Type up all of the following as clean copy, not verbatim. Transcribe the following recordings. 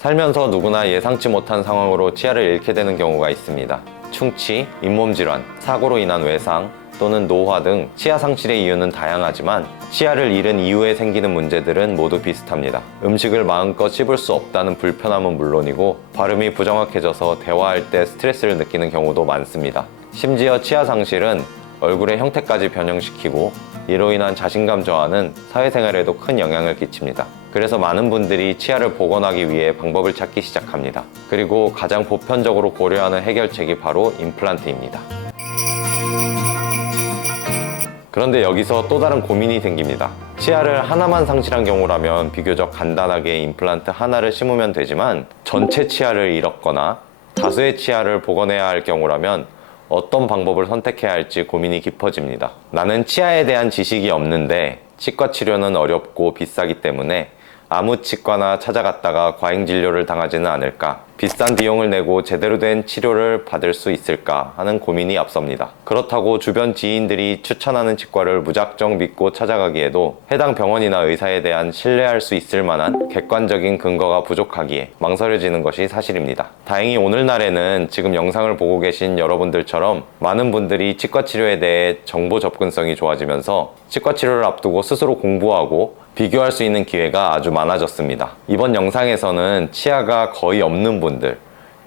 살면서 누구나 예상치 못한 상황으로 치아를 잃게 되는 경우가 있습니다. 충치, 잇몸 질환, 사고로 인한 외상, 또는 노화 등 치아 상실의 이유는 다양하지만 치아를 잃은 이후에 생기는 문제들은 모두 비슷합니다. 음식을 마음껏 씹을 수 없다는 불편함은 물론이고 발음이 부정확해져서 대화할 때 스트레스를 느끼는 경우도 많습니다. 심지어 치아 상실은 얼굴의 형태까지 변형시키고 이로 인한 자신감 저하는 사회생활에도 큰 영향을 끼칩니다. 그래서 많은 분들이 치아를 복원하기 위해 방법을 찾기 시작합니다. 그리고 가장 보편적으로 고려하는 해결책이 바로 임플란트입니다. 그런데 여기서 또 다른 고민이 생깁니다. 치아를 하나만 상실한 경우라면 비교적 간단하게 임플란트 하나를 심으면 되지만 전체 치아를 잃었거나 다수의 치아를 복원해야 할 경우라면 어떤 방법을 선택해야 할지 고민이 깊어집니다. 나는 치아에 대한 지식이 없는데 치과 치료는 어렵고 비싸기 때문에 아무 치과나 찾아갔다가 과잉 진료를 당하지는 않을까, 비싼 비용을 내고 제대로 된 치료를 받을 수 있을까 하는 고민이 앞섭니다. 그렇다고 주변 지인들이 추천하는 치과를 무작정 믿고 찾아가기에도 해당 병원이나 의사에 대한 신뢰할 수 있을 만한 객관적인 근거가 부족하기에 망설여지는 것이 사실입니다. 다행히 오늘날에는 지금 영상을 보고 계신 여러분들처럼 많은 분들이 치과 치료에 대해 정보 접근성이 좋아지면서 치과 치료를 앞두고 스스로 공부하고 비교할 수 있는 기회가 아주 많아졌습니다. 이번 영상에서는 치아가 거의 없는 분들,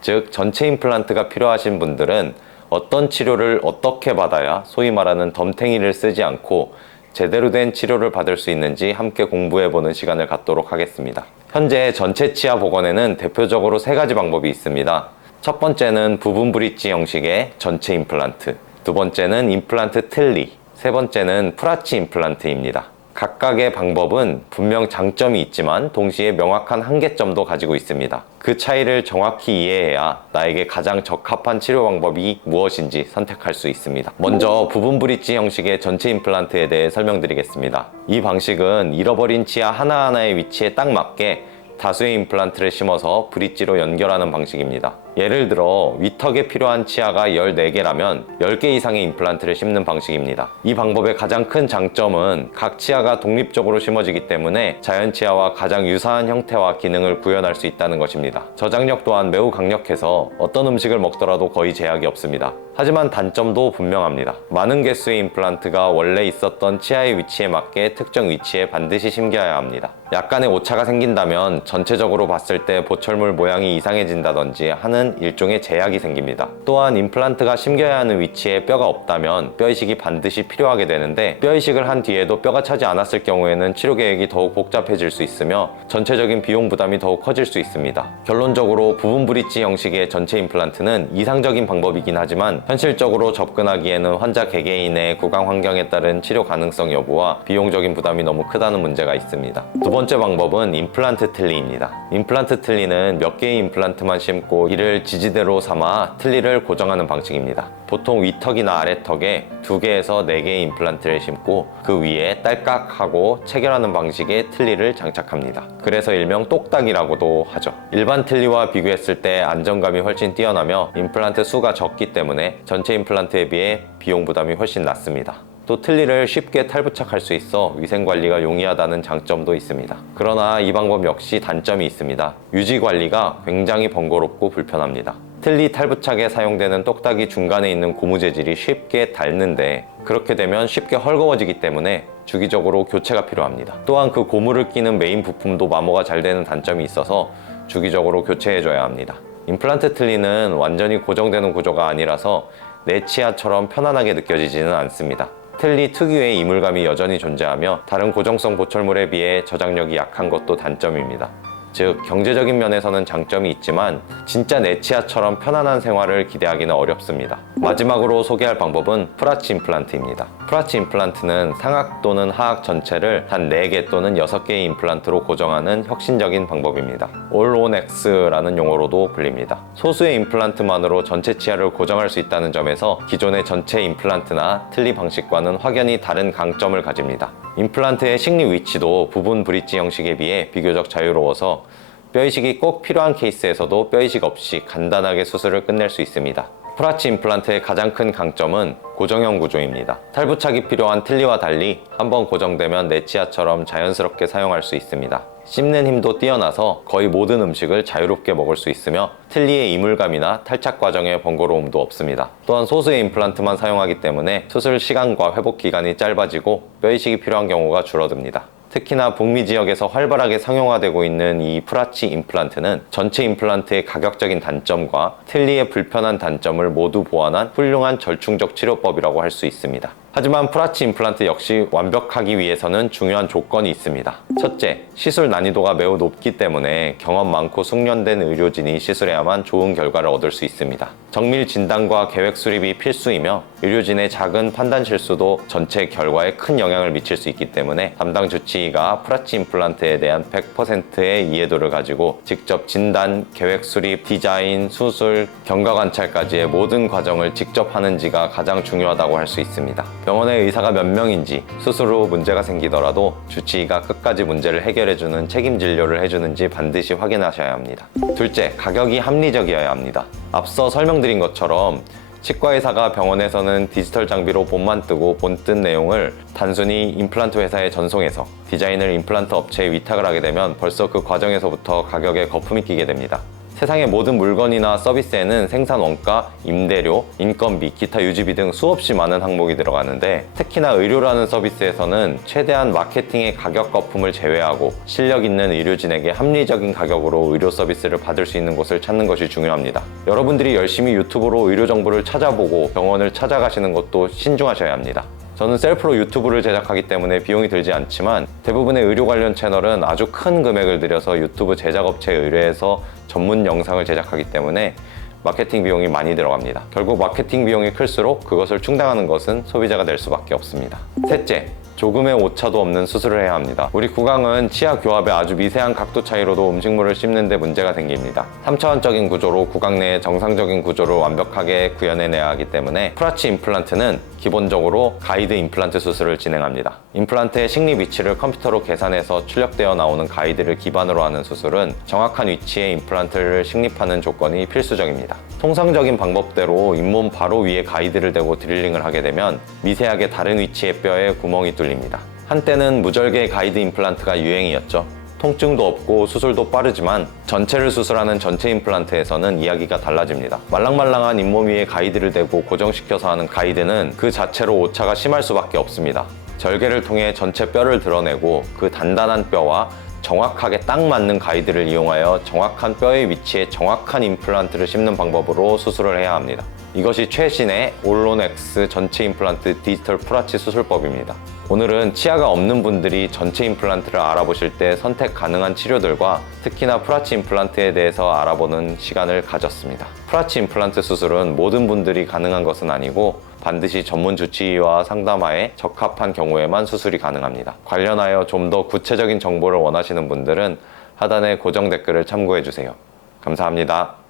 즉 전체 임플란트가 필요하신 분들은 어떤 치료를 어떻게 받아야 소위 말하는 덤탱이를 쓰지 않고 제대로 된 치료를 받을 수 있는지 함께 공부해보는 시간을 갖도록 하겠습니다. 현재 전체 치아 복원에는 대표적으로 3가지 방법이 있습니다. 첫 번째는 부분 브릿지 형식의 전체 임플란트, 두 번째는 임플란트 틀니, 세 번째는 프라치 임플란트입니다. 각각의 방법은 분명 장점이 있지만 동시에 명확한 한계점도 가지고 있습니다. 그 차이를 정확히 이해해야 나에게 가장 적합한 치료 방법이 무엇인지 선택할 수 있습니다. 먼저 부분 브릿지 형식의 전체 임플란트에 대해 설명드리겠습니다. 이 방식은 잃어버린 치아 하나하나의 위치에 딱 맞게 다수의 임플란트를 심어서 브릿지로 연결하는 방식입니다. 예를 들어 위턱에 필요한 치아가 14개라면 10개 이상의 임플란트를 심는 방식입니다. 이 방법의 가장 큰 장점은 각 치아가 독립적으로 심어지기 때문에 자연 치아와 가장 유사한 형태와 기능을 구현할 수 있다는 것입니다. 저장력 또한 매우 강력해서 어떤 음식을 먹더라도 거의 제약이 없습니다. 하지만 단점도 분명합니다. 많은 개수의 임플란트가 원래 있었던 치아의 위치에 맞게 특정 위치에 반드시 심겨야 합니다. 약간의 오차가 생긴다면 전체적으로 봤을 때 보철물 모양이 이상해진다든지 하는 일종의 제약이 생깁니다. 또한 임플란트가 심겨야 하는 위치에 뼈가 없다면 뼈이식이 반드시 필요하게 되는데 뼈이식을 한 뒤에도 뼈가 차지 않았을 경우에는 치료 계획이 더욱 복잡해질 수 있으며 전체적인 비용 부담이 더욱 커질 수 있습니다. 결론적으로 부분 브릿지 형식의 전체 임플란트는 이상적인 방법이긴 하지만 현실적으로 접근하기에는 환자 개개인의 구강 환경에 따른 치료 가능성 여부와 비용적인 부담이 너무 크다는 문제가 있습니다. 두 번째 방법은 임플란트 틀니입니다. 임플란트 틀니는 몇 개의 임플란트만 심고 이를 지지대로 삼아 틀니를 고정하는 방식입니다. 보통 위턱이나 아래턱에 2개에서 4개의 임플란트를 심고 그 위에 딸깍하고 체결하는 방식의 틀니를 장착합니다. 그래서 일명 똑딱이라고도 하죠. 일반 틀니와 비교했을 때 안정감이 훨씬 뛰어나며 임플란트 수가 적기 때문에 전체 임플란트에 비해 비용 부담이 훨씬 낮습니다. 또 틀니를 쉽게 탈부착할 수 있어 위생관리가 용이하다는 장점도 있습니다. 그러나 이 방법 역시 단점이 있습니다. 유지관리가 굉장히 번거롭고 불편합니다. 틀니 탈부착에 사용되는 똑딱이 중간에 있는 고무 재질이 쉽게 닳는데 그렇게 되면 쉽게 헐거워지기 때문에 주기적으로 교체가 필요합니다. 또한 그 고무를 끼는 메인 부품도 마모가 잘 되는 단점이 있어서 주기적으로 교체해줘야 합니다. 임플란트 틀니는 완전히 고정되는 구조가 아니라서 내 치아처럼 편안하게 느껴지지는 않습니다. 틀니 특유의 이물감이 여전히 존재하며 다른 고정성 보철물에 비해 저장력이 약한 것도 단점입니다. 즉 경제적인 면에서는 장점이 있지만 진짜 내 치아처럼 편안한 생활을 기대하기는 어렵습니다. 마지막으로 소개할 방법은 프라치 임플란트입니다. 프라치 임플란트는 상악 또는 하악 전체를 단 4개 또는 6개의 임플란트로 고정하는 혁신적인 방법입니다. All-on-X라는 용어로도 불립니다. 소수의 임플란트만으로 전체 치아를 고정할 수 있다는 점에서 기존의 전체 임플란트나 틀니 방식과는 확연히 다른 강점을 가집니다. 임플란트의 식립 위치도 부분 브릿지 형식에 비해 비교적 자유로워서 뼈이식이 꼭 필요한 케이스에서도 뼈이식 없이 간단하게 수술을 끝낼 수 있습니다. 프라치 임플란트의 가장 큰 강점은 고정형 구조입니다. 탈부착이 필요한 틀니와 달리 한번 고정되면 내 치아처럼 자연스럽게 사용할 수 있습니다. 씹는 힘도 뛰어나서 거의 모든 음식을 자유롭게 먹을 수 있으며 틀니의 이물감이나 탈착 과정의 번거로움도 없습니다. 또한 소수의 임플란트만 사용하기 때문에 수술 시간과 회복 기간이 짧아지고 뼈 이식이 필요한 경우가 줄어듭니다. 특히나 북미 지역에서 활발하게 상용화되고 있는 이 프라치 임플란트는 전체 임플란트의 가격적인 단점과 틀니의 불편한 단점을 모두 보완한 훌륭한 절충적 치료법이라고 할 수 있습니다. 하지만 프라치 임플란트 역시 완벽하기 위해서는 중요한 조건이 있습니다. 첫째, 시술 난이도가 매우 높기 때문에 경험 많고 숙련된 의료진이 시술해야만 좋은 결과를 얻을 수 있습니다. 정밀 진단과 계획 수립이 필수이며 의료진의 작은 판단 실수도 전체 결과에 큰 영향을 미칠 수 있기 때문에 담당 주치의가 프라치 임플란트에 대한 100%의 이해도를 가지고 직접 진단, 계획 수립, 디자인, 수술, 경과 관찰까지의 모든 과정을 직접 하는지가 가장 중요하다고 할 수 있습니다. 병원의 의사가 몇 명인지 수술 후 문제가 생기더라도 주치의가 끝까지 문제를 해결해주는 책임 진료를 해주는지 반드시 확인하셔야 합니다. 둘째, 가격이 합리적이어야 합니다. 앞서 설명드린 것처럼 치과의사가 병원에서는 디지털 장비로 본만 뜨고 본 뜬 내용을 단순히 임플란트 회사에 전송해서 디자인을 임플란트 업체에 위탁을 하게 되면 벌써 그 과정에서부터 가격에 거품이 끼게 됩니다. 세상의 모든 물건이나 서비스에는 생산 원가, 임대료, 인건비, 기타 유지비 등 수없이 많은 항목이 들어가는데 특히나 의료라는 서비스에서는 최대한 마케팅의 가격 거품을 제외하고 실력 있는 의료진에게 합리적인 가격으로 의료 서비스를 받을 수 있는 곳을 찾는 것이 중요합니다. 여러분들이 열심히 유튜브로 의료 정보를 찾아보고 병원을 찾아가시는 것도 신중하셔야 합니다. 저는 셀프로 유튜브를 제작하기 때문에 비용이 들지 않지만 대부분의 의료 관련 채널은 아주 큰 금액을 들여서 유튜브 제작업체에 의뢰해서 전문 영상을 제작하기 때문에 마케팅 비용이 많이 들어갑니다. 결국 마케팅 비용이 클수록 그것을 충당하는 것은 소비자가 될 수밖에 없습니다. 셋째, 조금의 오차도 없는 수술을 해야 합니다. 우리 구강은 치아 교합의 아주 미세한 각도 차이로도 음식물을 씹는 데 문제가 생깁니다. 3차원적인 구조로 구강 내의 정상적인 구조를 완벽하게 구현해내야 하기 때문에 프라치 임플란트는 기본적으로 가이드 임플란트 수술을 진행합니다. 임플란트의 식립 위치를 컴퓨터로 계산해서 출력되어 나오는 가이드를 기반으로 하는 수술은 정확한 위치에 임플란트를 식립하는 조건이 필수적입니다. 통상적인 방법대로 잇몸 바로 위에 가이드를 대고 드릴링을 하게 되면 미세하게 다른 위치의 뼈에 구멍이 뚫립니다. 한때는 무절개 가이드 임플란트가 유행이었죠. 통증도 없고 수술도 빠르지만 전체를 수술하는 전체 임플란트에서는 이야기가 달라집니다. 말랑말랑한 잇몸 위에 가이드를 대고 고정시켜서 하는 가이드는 그 자체로 오차가 심할 수밖에 없습니다. 절개를 통해 전체 뼈를 드러내고 그 단단한 뼈와 정확하게 딱 맞는 가이드를 이용하여 정확한 뼈의 위치에 정확한 임플란트를 심는 방법으로 수술을 해야 합니다. 이것이 최신의 올론엑스 전체 임플란트 디지털 프라치 수술법입니다. 오늘은 치아가 없는 분들이 전체 임플란트를 알아보실 때 선택 가능한 치료들과 특히나 프라치 임플란트에 대해서 알아보는 시간을 가졌습니다. 프라치 임플란트 수술은 모든 분들이 가능한 것은 아니고 반드시 전문 주치의와 상담하에 적합한 경우에만 수술이 가능합니다. 관련하여 좀 더 구체적인 정보를 원하시는 분들은 하단의 고정 댓글을 참고해 주세요. 감사합니다.